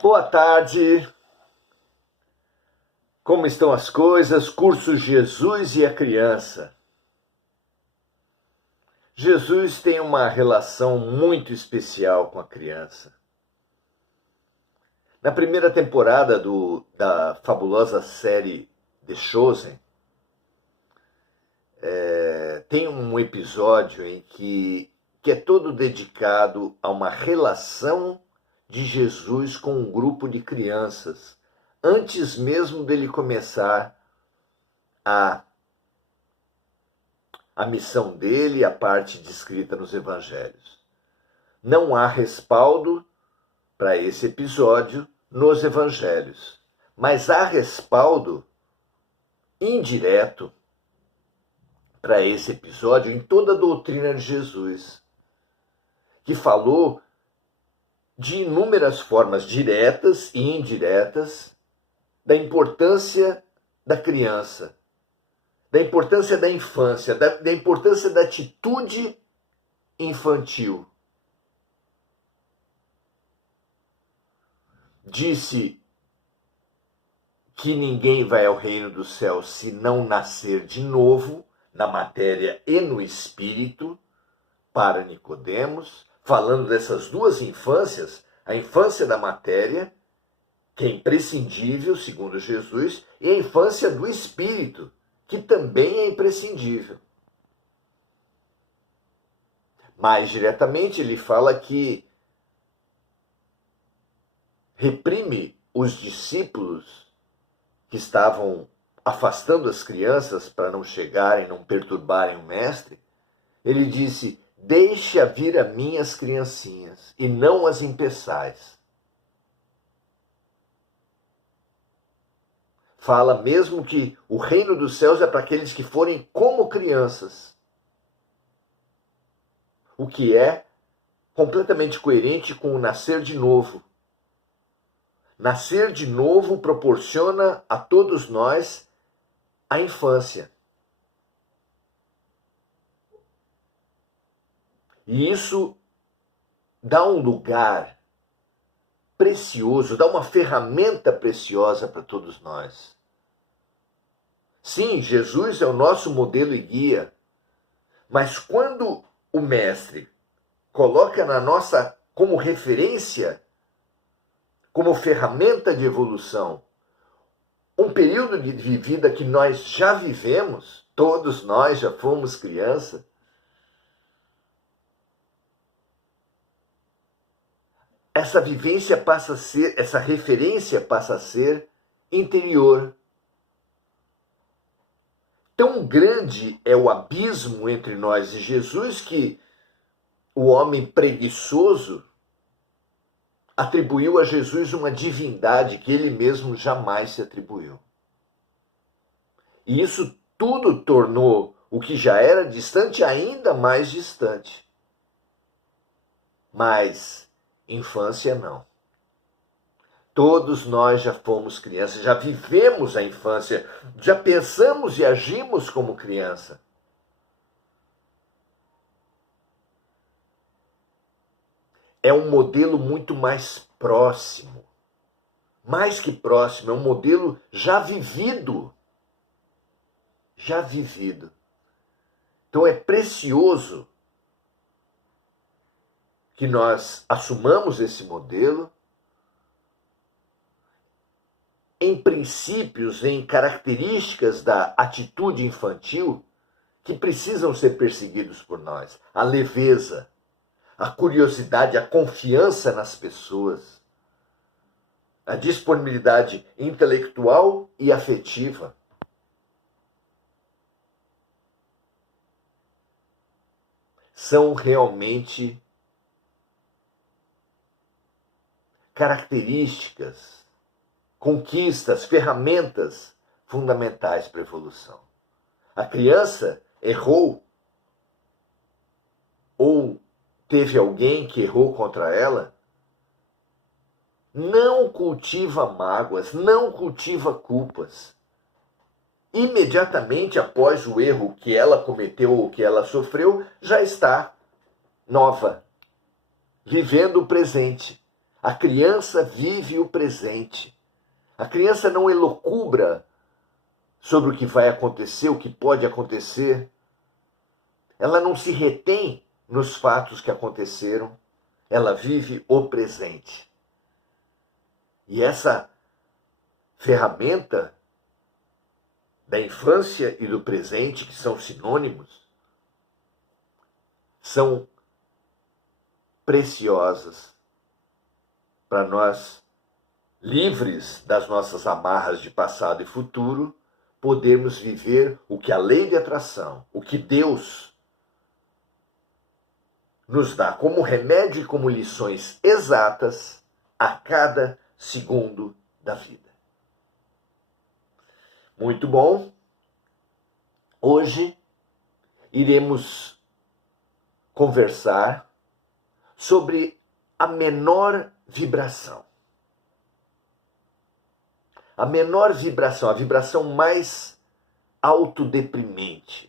Boa tarde, como estão as coisas? Curso Jesus e a Criança. Jesus tem uma relação muito especial com a criança. Na primeira temporada da fabulosa série The Chosen, tem um episódio em que é todo dedicado a uma relação de Jesus com um grupo de crianças, antes mesmo dele começar a missão dele, a parte descrita nos evangelhos. Não há respaldo para esse episódio nos evangelhos, mas há respaldo indireto para esse episódio em toda a doutrina de Jesus, que falou de inúmeras formas diretas e indiretas da importância da criança, da importância da infância, da importância da atitude infantil. Disse que ninguém vai ao reino dos céus se não nascer de novo, na matéria e no espírito, para Nicodemos, falando dessas duas infâncias, a infância da matéria, que é imprescindível, segundo Jesus, e a infância do espírito, que também é imprescindível. Mais diretamente, ele fala que reprime os discípulos que estavam afastando as crianças para não chegarem, não perturbarem o mestre. Ele disse: deixa vir a mim as criancinhas e não as impeçais. Fala mesmo que o reino dos céus é para aqueles que forem como crianças. O que é completamente coerente com o nascer de novo. Nascer de novo proporciona a todos nós a infância. E isso dá um lugar precioso, dá uma ferramenta preciosa para todos nós. Sim, Jesus é o nosso modelo e guia, mas quando o mestre coloca na nossa como referência, como ferramenta de evolução, um período de vida que nós já vivemos, todos nós já fomos criança, essa vivência passa a ser, essa referência passa a ser interior. Tão grande é o abismo entre nós e Jesus que o homem preguiçoso atribuiu a Jesus uma divindade que ele mesmo jamais se atribuiu. E isso tudo tornou o que já era distante ainda mais distante. Mas infância não. Todos nós já fomos crianças, já vivemos a infância, já pensamos e agimos como criança. É um modelo muito mais próximo. Mais que próximo, é um modelo já vivido. Já vivido. Então é precioso que nós assumamos esse modelo em princípios, em características da atitude infantil que precisam ser perseguidos por nós. A leveza, a curiosidade, a confiança nas pessoas, a disponibilidade intelectual e afetiva. São realmente características, conquistas, ferramentas fundamentais para a evolução. A criança errou ou teve alguém que errou contra ela, não cultiva mágoas, não cultiva culpas. Imediatamente após o erro que ela cometeu ou que ela sofreu, já está nova, vivendo o presente. A criança vive o presente. A criança não elocubra sobre o que vai acontecer, o que pode acontecer. Ela não se retém nos fatos que aconteceram. Ela vive o presente. E essa ferramenta da infância e do presente, que são sinônimos, são preciosas para nós, livres das nossas amarras de passado e futuro, podermos viver o que a lei de atração, o que Deus nos dá como remédio e como lições exatas a cada segundo da vida. Muito bom. Hoje iremos conversar sobre a menor vibração. A menor vibração, a vibração mais autodeprimente,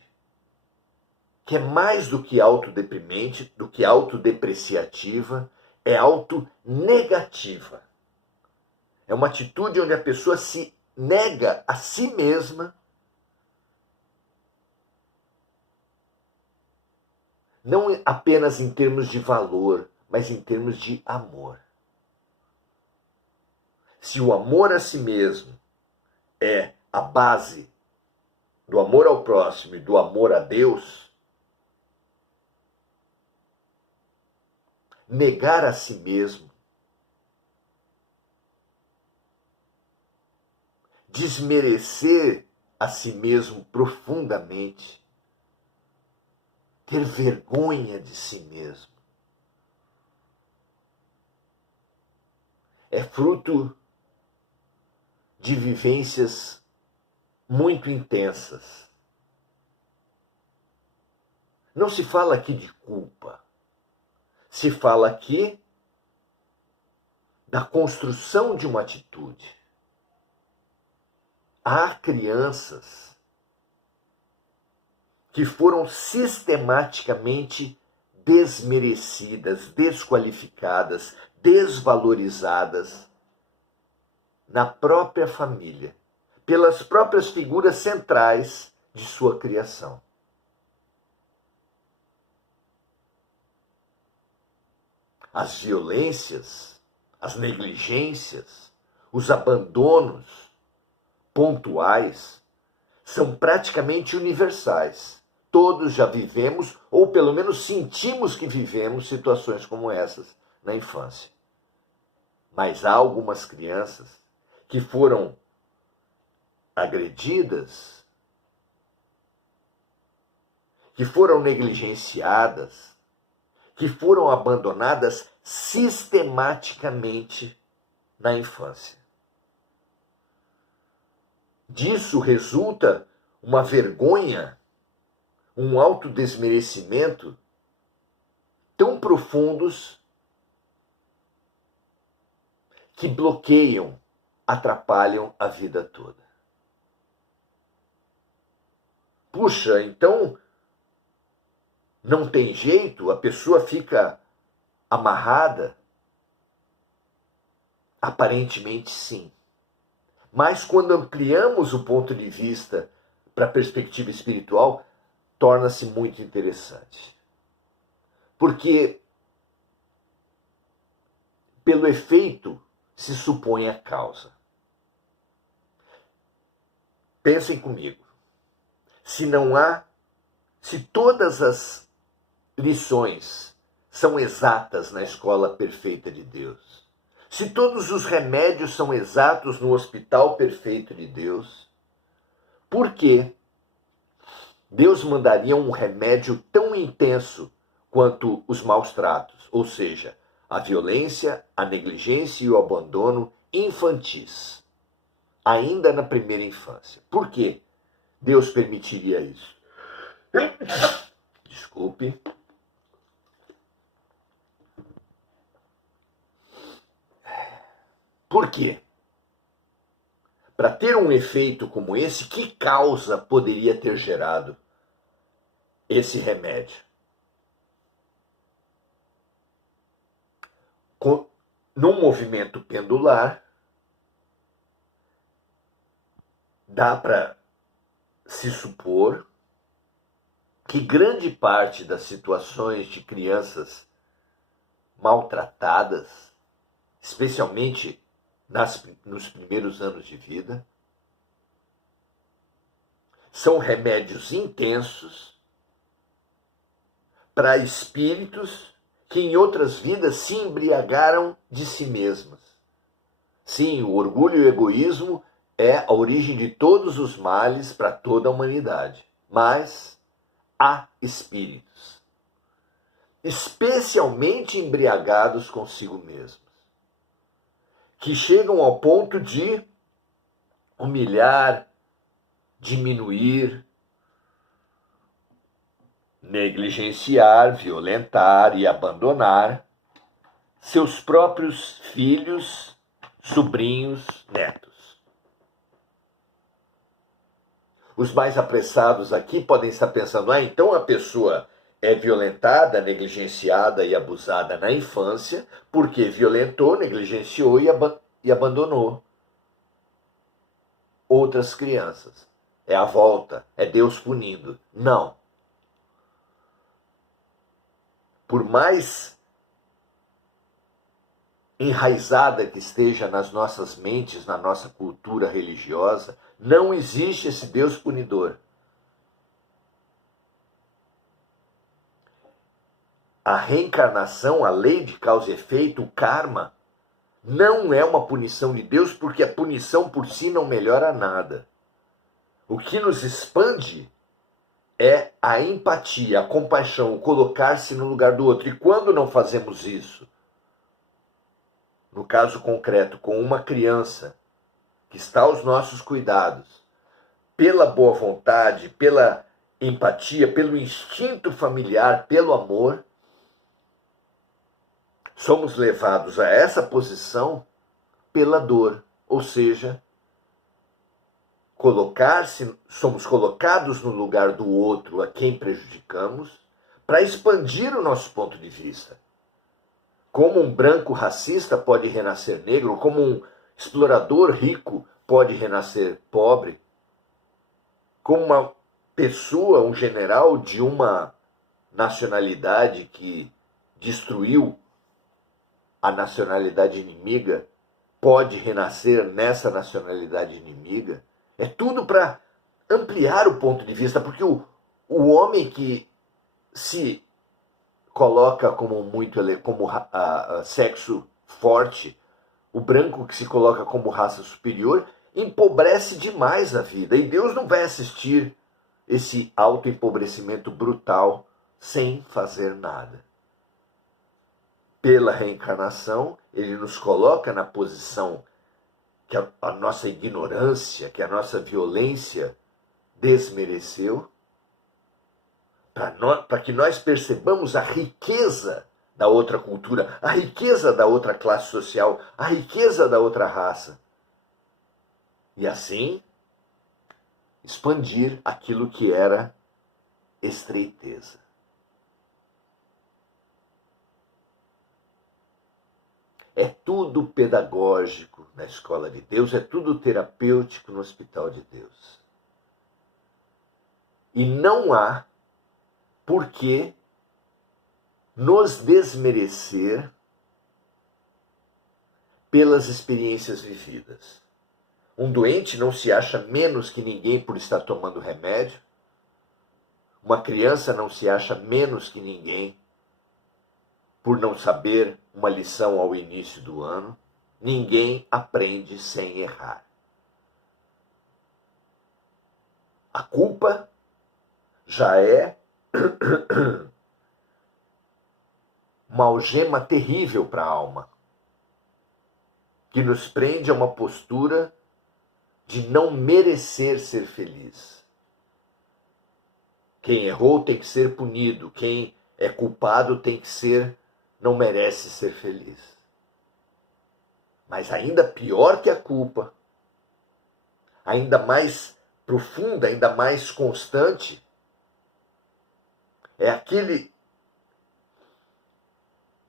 que é mais do que autodeprimente, do que autodepreciativa, é autonegativa. É uma atitude onde a pessoa se nega a si mesma, não apenas em termos de valor, mas em termos de amor. Se o amor a si mesmo é a base do amor ao próximo e do amor a Deus, negar a si mesmo, desmerecer a si mesmo profundamente, ter vergonha de si mesmo, é fruto de vivências muito intensas. Não se fala aqui de culpa. Se fala aqui da construção de uma atitude. Há crianças que foram sistematicamente desmerecidas, desqualificadas, desvalorizadas na própria família, pelas próprias figuras centrais de sua criação. As violências, as negligências, os abandonos pontuais são praticamente universais. Todos já vivemos, ou pelo menos sentimos que vivemos, situações como essas na infância. Mas há algumas crianças que foram agredidas, que foram negligenciadas, que foram abandonadas sistematicamente na infância. Disso resulta uma vergonha, um autodesmerecimento tão profundos que bloqueiam, atrapalham a vida toda. Puxa, então não tem jeito, a pessoa fica amarrada? Aparentemente sim. Mas quando ampliamos o ponto de vista para a perspectiva espiritual, torna-se muito interessante. Porque pelo efeito se supõe a causa. Pensem comigo. Se todas as lições são exatas na escola perfeita de Deus, se todos os remédios são exatos no hospital perfeito de Deus, por que Deus mandaria um remédio tão intenso quanto os maus tratos, ou seja, a violência, a negligência e o abandono infantis, ainda na primeira infância? Por que Deus permitiria isso? Desculpe. Por quê? Para ter um efeito como esse, que causa poderia ter gerado esse remédio? num movimento pendular, dá para se supor que grande parte das situações de crianças maltratadas, especialmente nos primeiros anos de vida, são remédios intensos para espíritos que em outras vidas se embriagaram de si mesmas. Sim, o orgulho e o egoísmo é a origem de todos os males para toda a humanidade. Mas há espíritos, especialmente embriagados consigo mesmos, que chegam ao ponto de humilhar, diminuir, negligenciar, violentar e abandonar seus próprios filhos, sobrinhos, netos. Os mais apressados aqui podem estar pensando, então a pessoa é violentada, negligenciada e abusada na infância, porque violentou, negligenciou e abandonou outras crianças. É a volta, é Deus punindo. Não. Por mais enraizada que esteja nas nossas mentes, na nossa cultura religiosa, não existe esse Deus punidor. A reencarnação, a lei de causa e efeito, o karma, não é uma punição de Deus, porque a punição por si não melhora nada. O que nos expande é a empatia, a compaixão, o colocar-se no lugar do outro. E quando não fazemos isso, no caso concreto, com uma criança que está aos nossos cuidados, pela boa vontade, pela empatia, pelo instinto familiar, pelo amor, somos levados a essa posição pela dor, ou seja, somos colocados no lugar do outro a quem prejudicamos para expandir o nosso ponto de vista. Como um branco racista pode renascer negro, como um explorador rico pode renascer pobre, como uma pessoa, um general de uma nacionalidade que destruiu a nacionalidade inimiga pode renascer nessa nacionalidade inimiga. É tudo para ampliar o ponto de vista, porque o homem que se coloca como sexo forte, o branco que se coloca como raça superior, empobrece demais a vida. E Deus não vai assistir esse autoempobrecimento brutal sem fazer nada. Pela reencarnação, ele nos coloca na posição que a nossa ignorância, que a nossa violência desmereceu, para que nós percebamos a riqueza da outra cultura, a riqueza da outra classe social, a riqueza da outra raça. E assim, expandir aquilo que era estreiteza. É tudo pedagógico na escola de Deus, é tudo terapêutico no hospital de Deus. E não há por que nos desmerecer pelas experiências vividas. Um doente não se acha menos que ninguém por estar tomando remédio. Uma criança não se acha menos que ninguém por não saber uma lição ao início do ano. Ninguém aprende sem errar. A culpa já é uma algema terrível para a alma, que nos prende a uma postura de não merecer ser feliz. Quem errou tem que ser punido, quem é culpado não merece ser feliz. Mas ainda pior que a culpa, ainda mais profunda, ainda mais constante, é aquele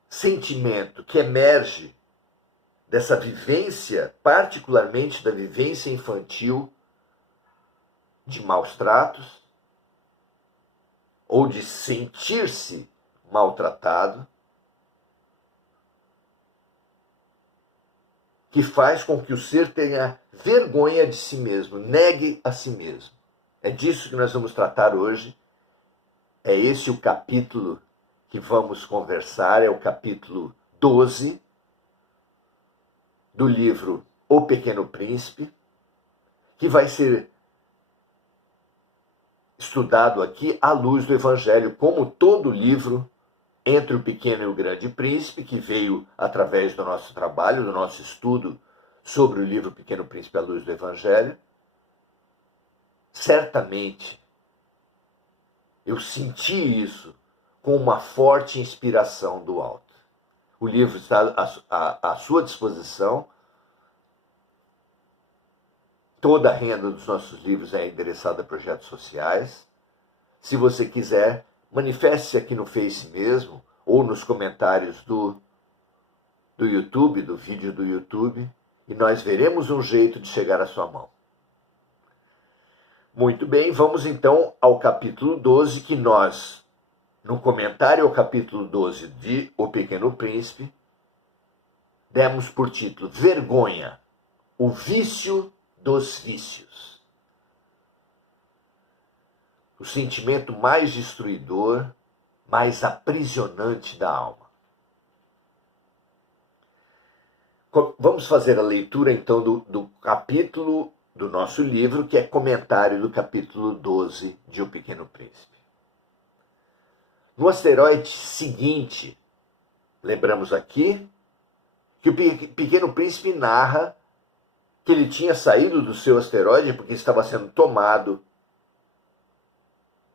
sentimento que emerge dessa vivência, particularmente da vivência infantil, de maus tratos, ou de sentir-se maltratado, que faz com que o ser tenha vergonha de si mesmo, negue a si mesmo. É disso que nós vamos tratar hoje. É esse o capítulo que vamos conversar, é o capítulo 12 do livro O Pequeno Príncipe, que vai ser estudado aqui à luz do Evangelho, como todo livro Entre o Pequeno e o Grande Príncipe, que veio através do nosso trabalho, do nosso estudo sobre o livro Pequeno Príncipe à luz do Evangelho. Certamente, eu senti isso com uma forte inspiração do alto. O livro está à sua disposição. Toda a renda dos nossos livros é endereçada a projetos sociais. Se você quiser, manifeste-se aqui no Face mesmo, ou nos comentários do YouTube, do vídeo do YouTube, e nós veremos um jeito de chegar à sua mão. Muito bem, vamos então ao capítulo 12, que nós, no comentário ao capítulo 12 de O Pequeno Príncipe, demos por título Vergonha, o vício dos vícios. O sentimento mais destruidor, mais aprisionante da alma. Vamos fazer a leitura então do capítulo do nosso livro, que é comentário do capítulo 12 de O Pequeno Príncipe. No asteroide seguinte, lembramos aqui que o Pequeno Príncipe narra que ele tinha saído do seu asteroide porque estava sendo tomado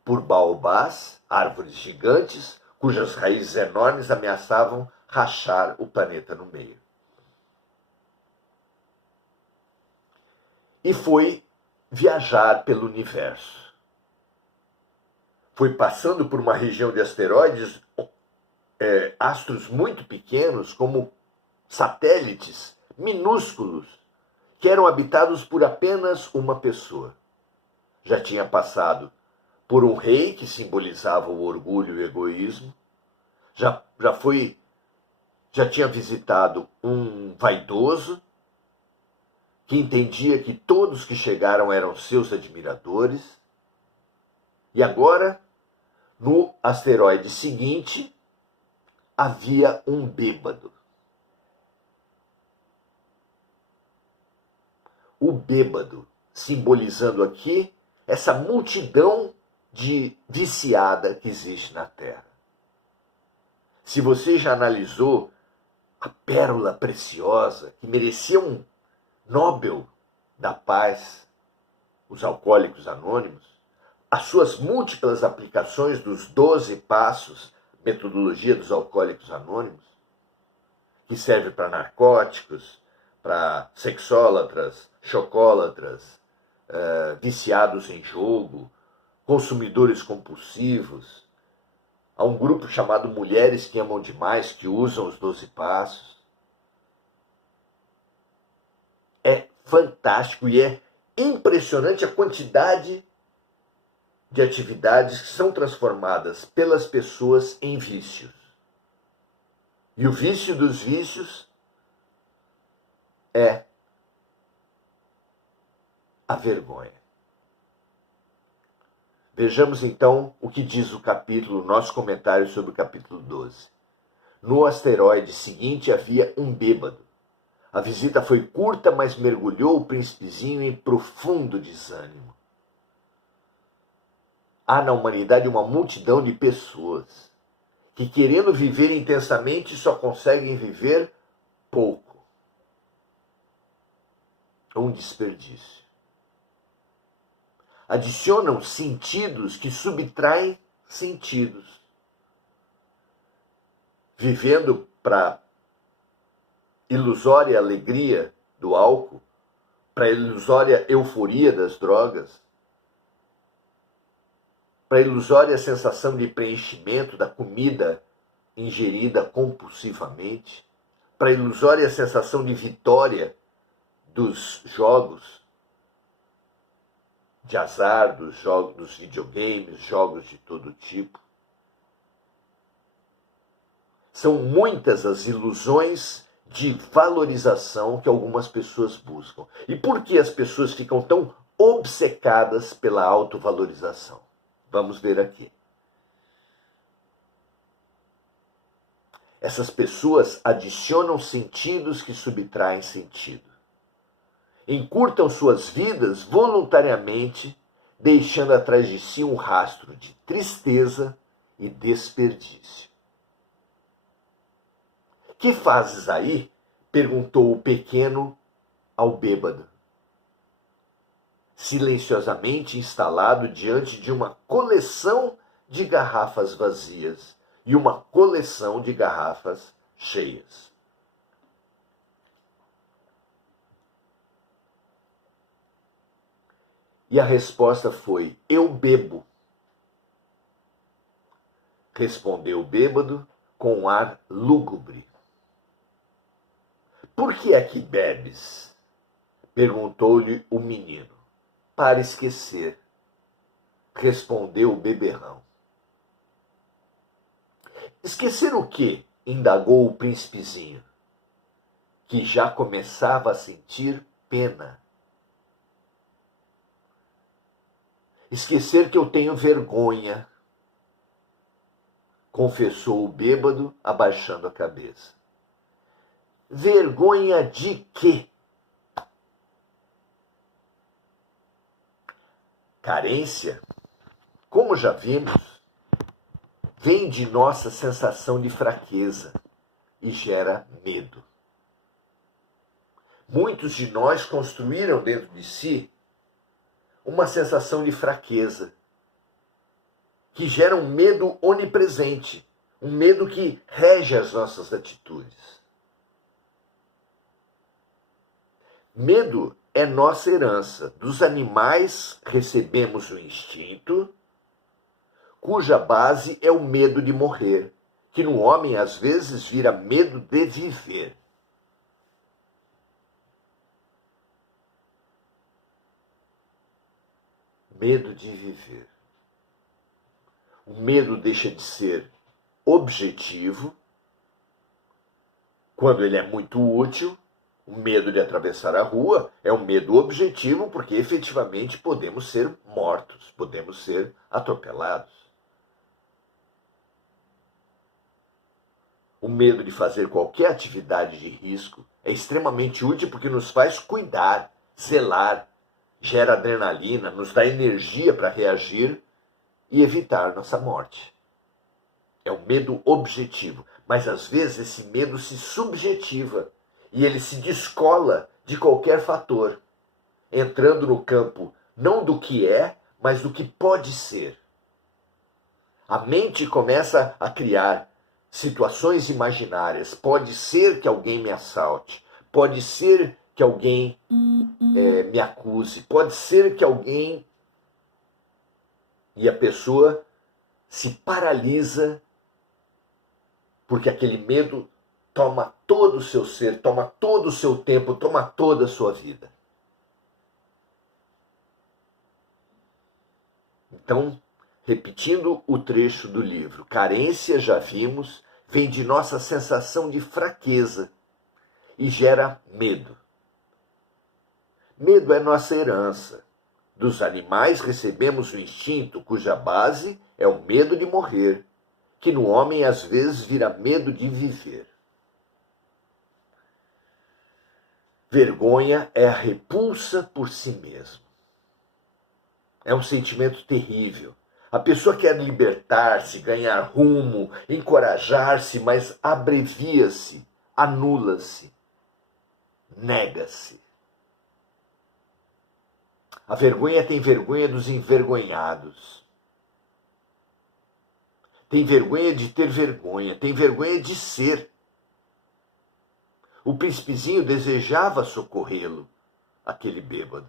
por baobás, árvores gigantes, cujas raízes enormes ameaçavam rachar o planeta no meio. E foi viajar pelo universo. Foi passando por uma região de asteroides, astros muito pequenos, como satélites minúsculos, que eram habitados por apenas uma pessoa. Já tinha passado por um rei, que simbolizava o orgulho e o egoísmo, já tinha visitado um vaidoso, que entendia que todos que chegaram eram seus admiradores, e agora, no asteroide seguinte, havia um bêbado. O bêbado, simbolizando aqui essa multidão de viciada que existe na Terra. Se você já analisou a pérola preciosa que merecia um Nobel da Paz, os Alcoólicos Anônimos, as suas múltiplas aplicações dos 12 passos, metodologia dos Alcoólicos Anônimos, que serve para narcóticos, para sexólatras, chocólatras, viciados em jogo, consumidores compulsivos. Há um grupo chamado Mulheres que Amam Demais, que usam os 12 passos. É fantástico e é impressionante a quantidade de atividades que são transformadas pelas pessoas em vícios. E o vício dos vícios é a vergonha. Vejamos então o que diz o capítulo, nosso comentário sobre o capítulo 12. No asteroide seguinte havia um bêbado. A visita foi curta, mas mergulhou o príncipezinho em profundo desânimo. Há na humanidade uma multidão de pessoas que, querendo viver intensamente, só conseguem viver pouco. Um desperdício. Adicionam sentidos que subtraem sentidos. Vivendo para ilusória alegria do álcool, para ilusória euforia das drogas, para ilusória sensação de preenchimento da comida ingerida compulsivamente, para a ilusória sensação de vitória dos jogos de azar, dos jogos, dos videogames, jogos de todo tipo. São muitas as ilusões de valorização que algumas pessoas buscam. E por que as pessoas ficam tão obcecadas pela autovalorização? Vamos ver aqui. Essas pessoas adicionam sentidos que subtraem sentido. Encurtam suas vidas voluntariamente, deixando atrás de si um rastro de tristeza e desperdício. Que fazes aí? Perguntou o pequeno ao bêbado, silenciosamente instalado diante de uma coleção de garrafas vazias e uma coleção de garrafas cheias. E a resposta foi: eu bebo. Respondeu o bêbado com um ar lúgubre. Por que é que bebes? Perguntou-lhe o menino. Para esquecer, respondeu o beberrão. Esquecer o quê? Indagou o príncipezinho, que já começava a sentir pena. Esquecer que eu tenho vergonha, confessou o bêbado, abaixando a cabeça. Vergonha de quê? Carência, como já vimos, vem de nossa sensação de fraqueza e gera medo. Muitos de nós construíram dentro de si uma sensação de fraqueza, que gera um medo onipresente, um medo que rege as nossas atitudes. Medo é nossa herança. Dos animais recebemos o instinto, cuja base é o medo de morrer, que no homem às vezes vira medo de viver. Medo de viver. O medo deixa de ser objetivo quando ele é muito útil. O medo de atravessar a rua é um medo objetivo porque efetivamente podemos ser mortos, podemos ser atropelados. O medo de fazer qualquer atividade de risco é extremamente útil porque nos faz cuidar, zelar, gera adrenalina, nos dá energia para reagir e evitar nossa morte. É um medo objetivo, mas às vezes esse medo se subjetiva e ele se descola de qualquer fator, entrando no campo não do que é, mas do que pode ser. A mente começa a criar situações imaginárias. Pode ser que alguém me assalte, pode ser que alguém me acuse, pode ser que alguém... E a pessoa se paralisa porque aquele medo toma todo o seu ser, toma todo o seu tempo, toma toda a sua vida. Então, repetindo o trecho do livro, carência, já vimos, vem de nossa sensação de fraqueza e gera medo. Medo é nossa herança. Dos animais recebemos o instinto cuja base é o medo de morrer, que no homem às vezes vira medo de viver. Vergonha é a repulsa por si mesmo. É um sentimento terrível. A pessoa quer libertar-se, ganhar rumo, encorajar-se, mas abrevia-se, anula-se, nega-se. A vergonha tem vergonha dos envergonhados. Tem vergonha de ter vergonha, tem vergonha de ser. O príncipezinho desejava socorrê-lo, aquele bêbado,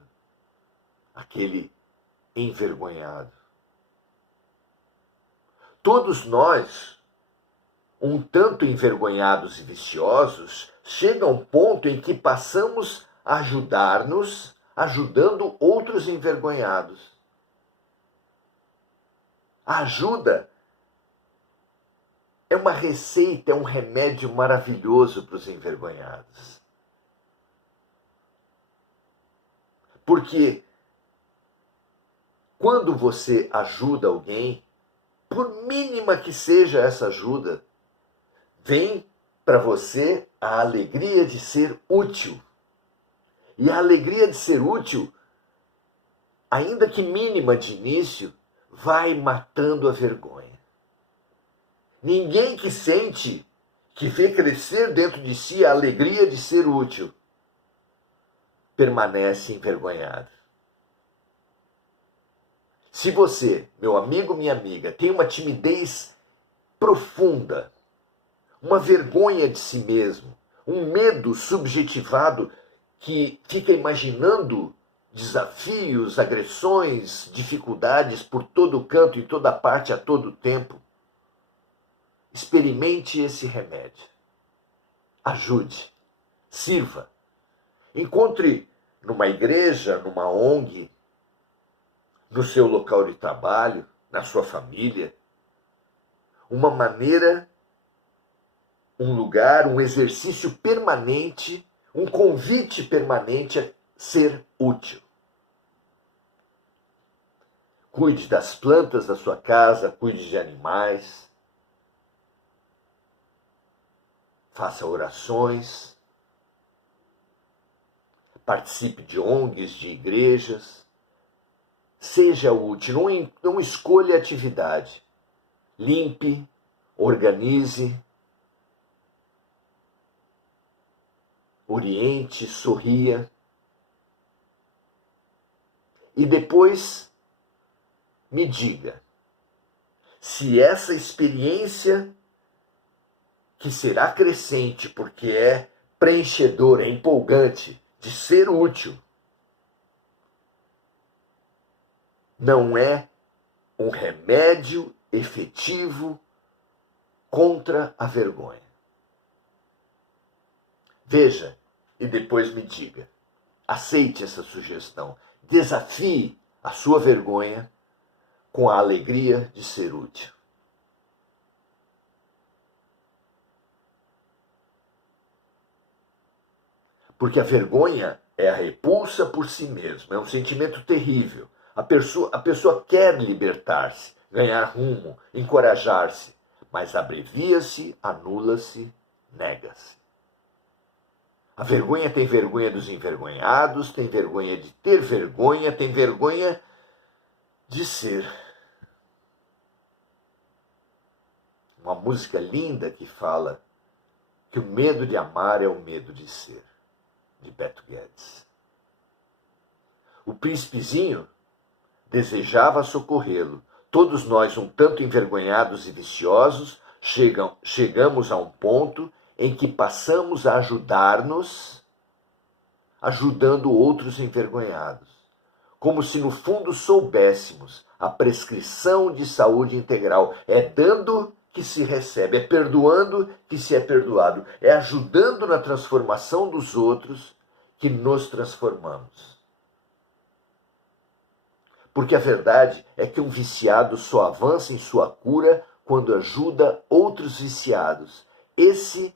aquele envergonhado. Todos nós um tanto envergonhados e viciosos, chega a um ponto em que passamos a ajudar-nos, ajudando outros envergonhados. A ajuda é uma receita, é um remédio maravilhoso para os envergonhados. Porque quando você ajuda alguém, por mínima que seja essa ajuda, vem para você a alegria de ser útil. E a alegria de ser útil, ainda que mínima de início, vai matando a vergonha. Ninguém que sente, que vê crescer dentro de si a alegria de ser útil, permanece envergonhado. Se você, meu amigo, minha amiga, tem uma timidez profunda, uma vergonha de si mesmo, um medo subjetivado que fica imaginando desafios, agressões, dificuldades por todo canto, em toda parte, a todo tempo, experimente esse remédio. Ajude, sirva. Encontre numa igreja, numa ONG, no seu local de trabalho, na sua família, uma maneira, um lugar, um exercício permanente, um convite permanente a ser útil. Cuide das plantas da sua casa, cuide de animais, faça orações, participe de ONGs, de igrejas, seja útil, não escolha atividade, limpe, organize, oriente, sorria. E depois me diga se essa experiência, que será crescente porque é preenchedora, é empolgante, de ser útil, não é um remédio efetivo contra a vergonha. Veja e depois me diga. Aceite essa sugestão. Desafie a sua vergonha com a alegria de ser útil. Porque a vergonha é a repulsa por si mesma, é um sentimento terrível. A pessoa quer libertar-se, ganhar rumo, encorajar-se, mas abrevia-se, anula-se, nega-se. A vergonha tem vergonha dos envergonhados, tem vergonha de ter vergonha, tem vergonha de ser. Uma música linda que fala que o medo de amar é o medo de ser, de Beto Guedes. O príncipezinho desejava socorrê-lo. Todos nós, um tanto envergonhados e viciosos, chegamos a um ponto em que passamos a ajudar-nos, ajudando outros envergonhados. Como se no fundo soubéssemos a prescrição de saúde integral. É dando que se recebe, é perdoando que se é perdoado, é ajudando na transformação dos outros que nos transformamos. Porque a verdade é que um viciado só avança em sua cura quando ajuda outros viciados. Esse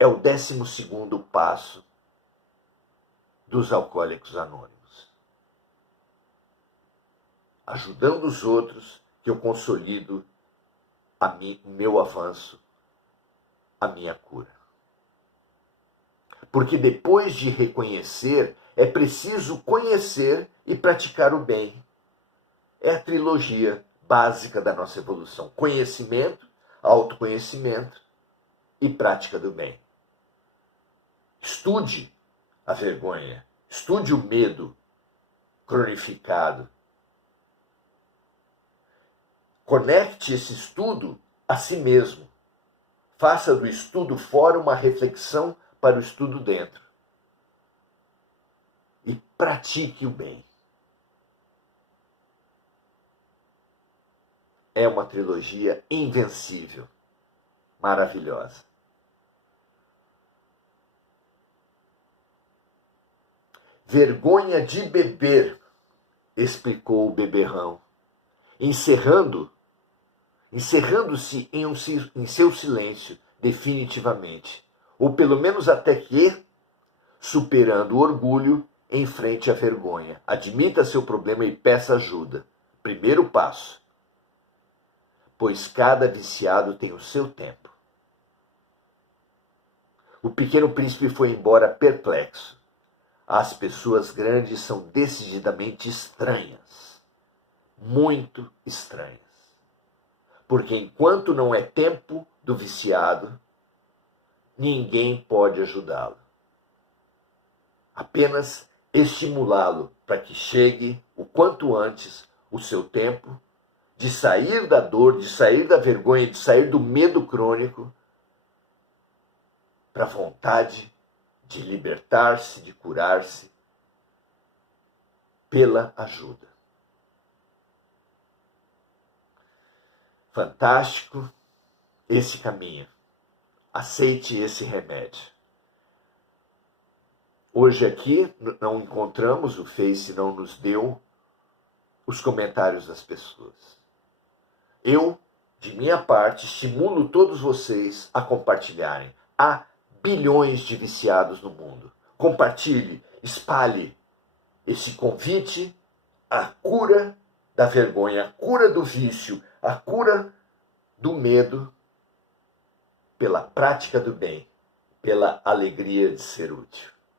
é o 12º passo dos Alcoólicos Anônimos. Ajudando os outros, que eu consolido o meu avanço, a minha cura. Porque depois de reconhecer, é preciso conhecer e praticar o bem. É a trilogia básica da nossa evolução. Conhecimento, autoconhecimento e prática do bem. Estude a vergonha, estude o medo cronificado. Conecte esse estudo a si mesmo. Faça do estudo fora uma reflexão para o estudo dentro. E pratique o bem. É uma trilogia invencível. maravilhosa. Vergonha de beber, explicou o beberrão, encerrando-se em seu silêncio definitivamente, ou pelo menos até que, superando o orgulho, enfrente a vergonha, admita seu problema e peça ajuda. Primeiro passo, pois cada viciado tem o seu tempo. O pequeno príncipe foi embora perplexo. As pessoas grandes são decididamente estranhas, muito estranhas. Porque enquanto não é tempo do viciado, ninguém pode ajudá-lo. Apenas estimulá-lo para que chegue o quanto antes o seu tempo de sair da dor, de sair da vergonha, de sair do medo crônico para a vontade de libertar-se, de curar-se pela ajuda. Fantástico esse caminho. Aceite esse remédio. Hoje aqui não encontramos, o Face não nos deu os comentários das pessoas. Eu, de minha parte, estimulo todos vocês a compartilharem. Há bilhões de viciados no mundo. Compartilhe, espalhe esse convite à cura da vergonha, à cura do vício, à cura do medo pela prática do bem, pela alegria de ser útil.